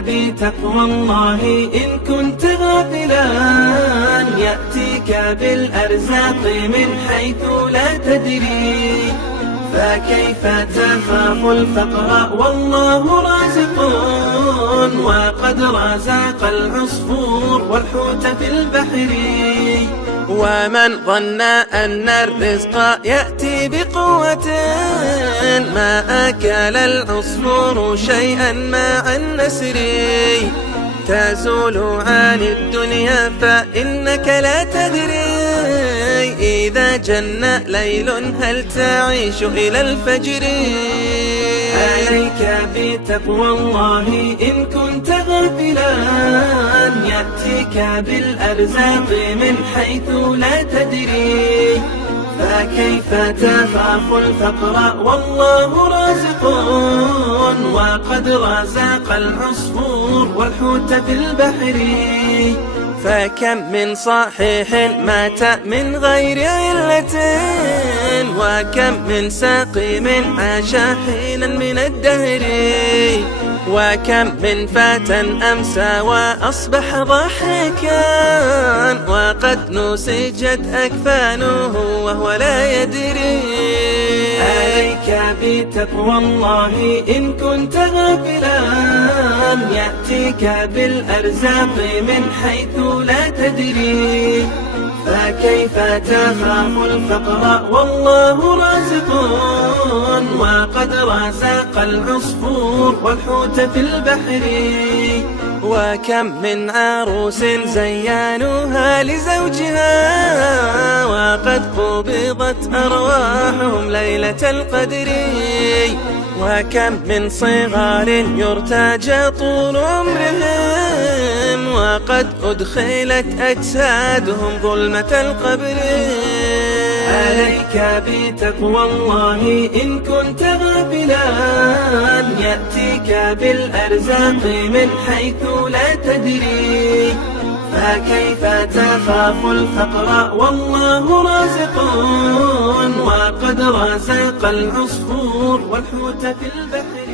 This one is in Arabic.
بتقوى الله إن كنت غافلا، يأتيك بالأرزاق من حيث لا تدري، فكيف تخاف الفقر والله رازق، وقد رزق العصفور والحوت في البحر. ومن ظن أن الرزق يأتي بقوة، ما أكل العصفور شيئا مع النسر. تزول عن الدنيا فإنك لا تدري، إذا جن ليل هل تعيش إلى الفجر. عليك بتقوى الله إن كنت غافلا، يأتيك بالأرزاق من حيث لا تدري، فكيف تخاف الفقر والله رازق، وقد رزق العصفور والحوت في البحر. فكم من صحيح مات من غير علة، وكم من سقيم عاش حينا من الدهر، وكم من فتى أمسى وأصبح ضاحكا، وقد نسجت أكفانه وهو لا يدري. عليك بتقوى الله إن كنت غافلا، يأتيك بالأرزاق من حيث لا تدري، فكيف تخاف الفقر والله رازق، وقد رزق العصفور والحوت في البحر. وكم من عروس زيانوها لزوجها، وقد قبضت أرواحهم ليلة القدر، وكم من صغار يرتجى طول عمرهم، وقد أدخلت أجسادهم ظلمة القبر. عليك بتقوى الله إن كنت غافلا، يأتيك بالأرزاق من حيث لا تدري، فكيف تخاف الفقر والله رازق، وقد رزق العصفور والحوت في البحر.